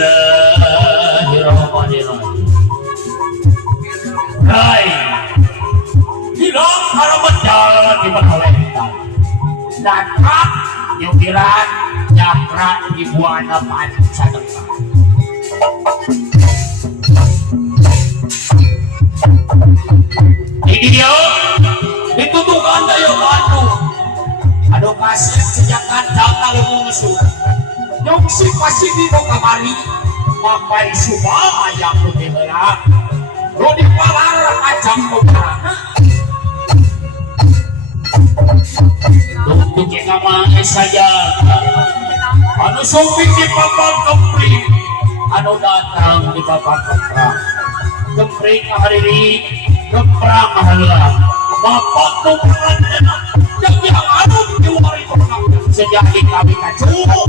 Bismillahirrahmanirrahim. Hai, hilang halaman jalan di Makalengka. Datang nyukiran jakra di buana Pancadengka. Ini dia ditutukan daya Bandung. Aduh kasih sejak kandang lalu musuh. Nyongsi pasti di kamari. Mapai suba ayam putih berak. Rodi palar kacang kobra. Untuk yang namanya saja. Anu sopi di papan kempring. Anu datang di papan kemprang. Kempring hari ini. Kemprang halang. Bapak kemprang enak. Yang anu diwari kemprang. Sejak kami kacau.